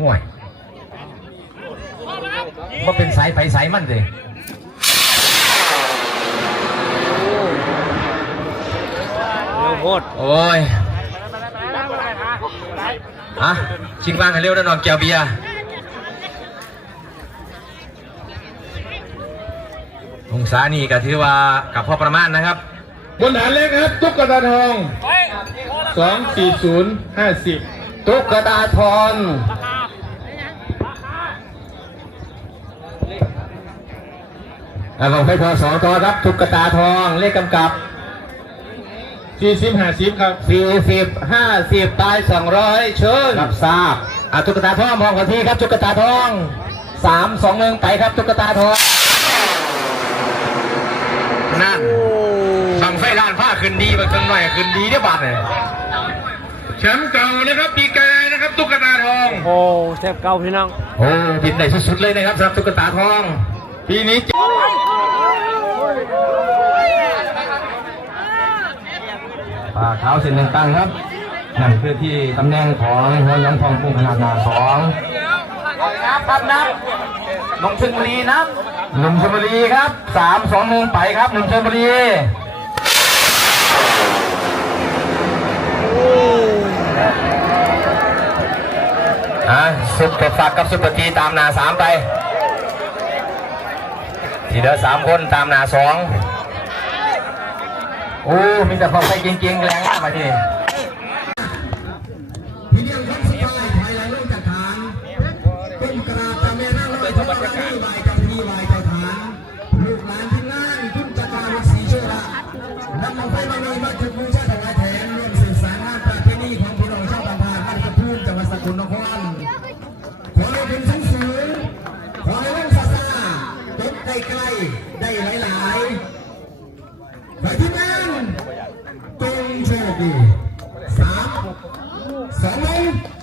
ห่วยว่าเป็นสายไฟสายมันเลยเร็วโคตรโอ้ยอะชิงบ้างให้เร็วนะน้องแก้วเบียร์องศานี่ก็ถือว่ากับพอประมาณนะครับ บนฐานเล็กครับ ตุ๊กตาทองสองสี่ศูนย์ห้าสิบตุ๊กตาทอง อ่าผมให้พอสองตัวครับตุ๊กตาทองเลขกำกับสี่สิบห้าสิบครับสี่สิบห้าสิบตายสองร้อยเชิญรับทราบอะตุ๊กตาทองมองกันที่ครับตุ๊กตาทองสามสองหนึ่งไปครับตุ๊กตาทองนั่นสั่งไฟล้านผ้าขึ้นดีบางจังหน่อยขึ้นดีได้อบาทเลยแชมป์เก่านะครับปีกายนะครับตุ๊กตาทอง โอ้แทบเก่าพี่น้องโอ้บินได้สุดๆเลยนะครับสำหรับตุ๊กตาทองปีนี้ ป่าขาวเส้นหนึ่งตั้งครับนั่นคือที่ตำแหน่งของหัวยองทองกุ้งขนาดหนาสองครับนับนุ่มชลบุรีนับหนุ่มชลบุรีครับสามสองหนึ่งไปครับหนุ่มชลบุรีอะสุดเปิดฝากกับสุดปตีตามหนาสามไป ที่เด้อสามคนตามหนาสองโอ้มีแต่ความใสเก่งๆแรงมากมาทีพี่เลี้ยงคนสุดท้ายถอยหลังลงจากฐานก้มกราบตาแม่นั่งรอยทวัดนี่ไหวกับที่ไหวเจ้าฐานลูกหลานที่งานทุ่งจักรวรรดิศรีเชื่อละนำมาไปมาเลยมาจุดบูชา ตกใกล้ได้หลายๆไปที่นั่นจงโชคดีสามสองหนึ่ง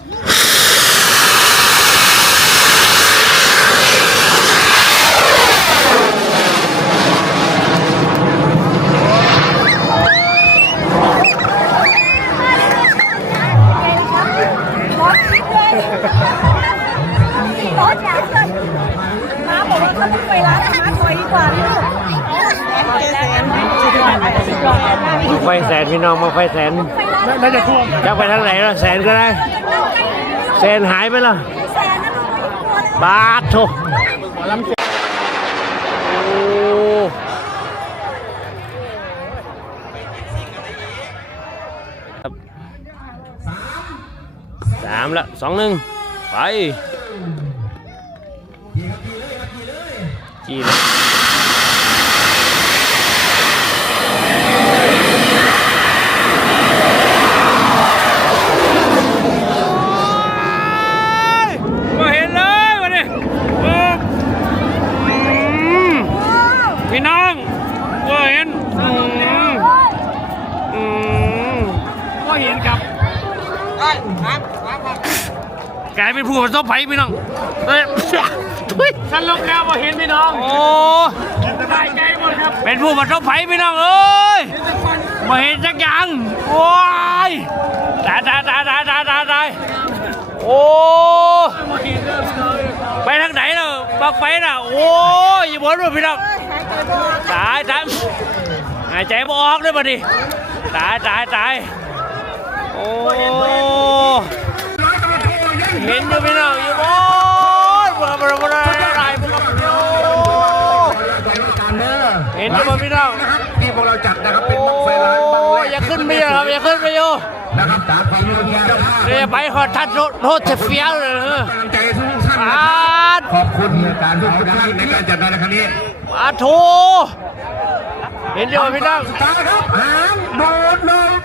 มาไฟแสนพี่น้องมาไฟแสนน่าจะท่วมจะไปทางไหนล่ะแสนก็ได้ แสนหายไปแล้วแสนนะบาทโถสามละสองหนึ่งไปจีเลยมาเห็นเลยวันนี้โอ้อืมพี่น้องว่าเห็นอืมอืมว่า เห็นกับกลายเป็นผู้ประสบภัยพี่น้องเฮ้ยทุยฉันลงแล้วมาเห็นพี่น้องโอ้สบายใจหมดครับ เป็นผู้ประสบภัยพี่น้องเอ้ยมาเห็นสักอย่างโอ้ยตายตายตายตายตายตายตายโอ้ไปทางไหนเนาะบักไปน่ะโอ้ยอย่าบ่นว่าพี่น้องตายตายหายใจบ่ออกเลยบัดนี้ตายตายตาย โอ้เห็นอยู่พี่น้องอยู่บ่บ่บ่บ่ได้ตายบ่กับโยเห็นอยู่บ่พี่น้องที่พวกเราจัดนะครับเป็นบังไฟล้านบังโอ้แรยกอย่าขึ้นไปอยู่ครับอย่าขึ้นไปอยู่นะครับตามความรู้เจ้าภาพเดี๋ยวไปหอดทัดโทษโทษจะเฟี้ยวเลยเออกำลังใจทุกท่านปนะาดขอบคุณการทุกท่านในการจัดงานในครั้งนี้ปาดโถเห็นอยู่พี่น้องตาครับหางโดดลง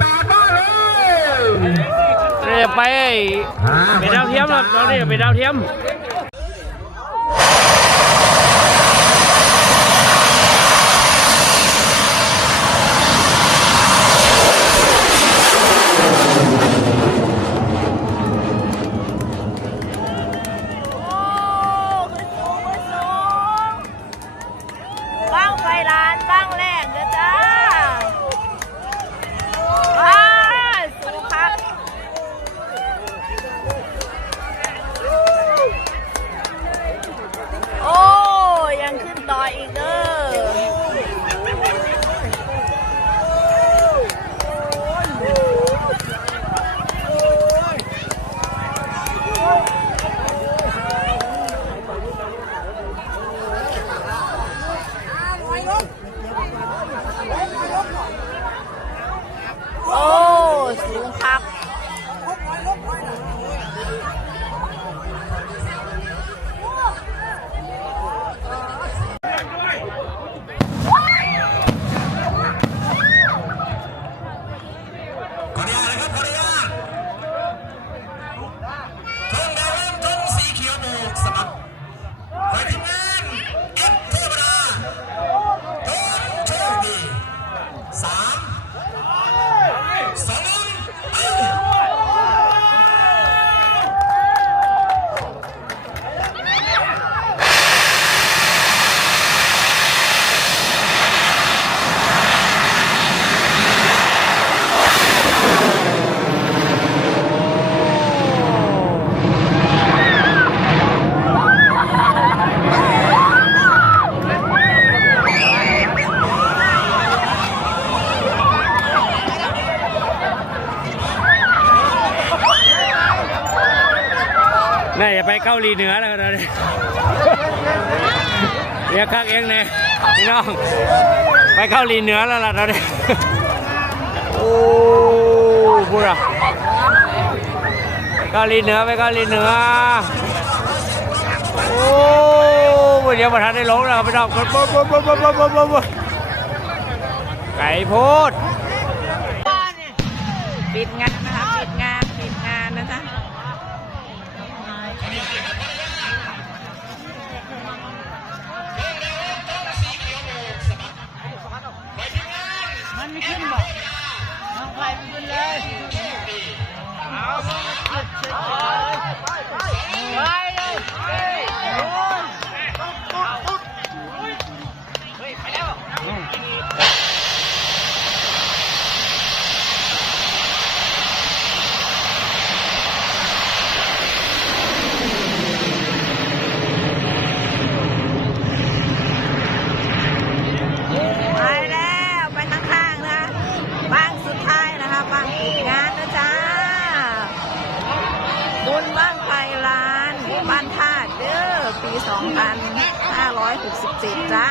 ไปไปดาวเทียมครับตอนนี้ไปดาวเทียม 来。าหลีเหนือแล้วกันเลยเรียกข้าเองเนี่ยพี่น้อง ไปเกาหลีเหนือแล้วล่ะตอนนี้โอ้พูดอะเกาหลีเหนือไปเกาหลีเหนือ โอ้เดี๋ยวมาทันได้ลงแล้วพี่น้องบูบปุ๊บูบูบูบูบไก่พูดปิดงาน Bye. สิบจ้า